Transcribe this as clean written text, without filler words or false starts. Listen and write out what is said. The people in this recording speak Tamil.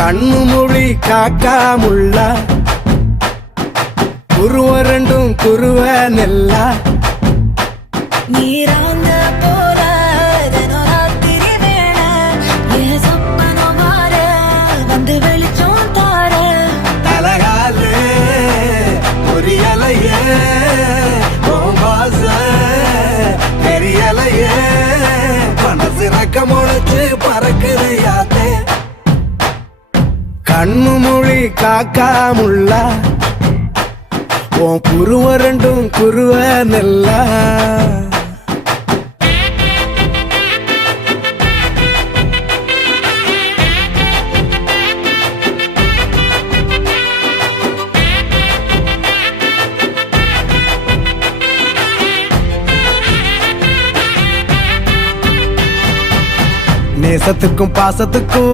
கண்ணு மொழி காக்காமுள்ள குருவ ரெண்டும் குருவ நெல்லா நீராங்க போல ராத்திரி வேண என் சொப்பனம் மாற வந்து வெளிச்சம் தார தலகாலே பொரியலையே வாச பெரியலையே மனசு ரக்க முளைச்சு பறக்குது யாத்தே கண்ணு மொழி காக்காமுள்ள உன் குருவ ரெண்டும் குருவ நெல்லா நேசத்துக்கும் பாசத்துக்கும்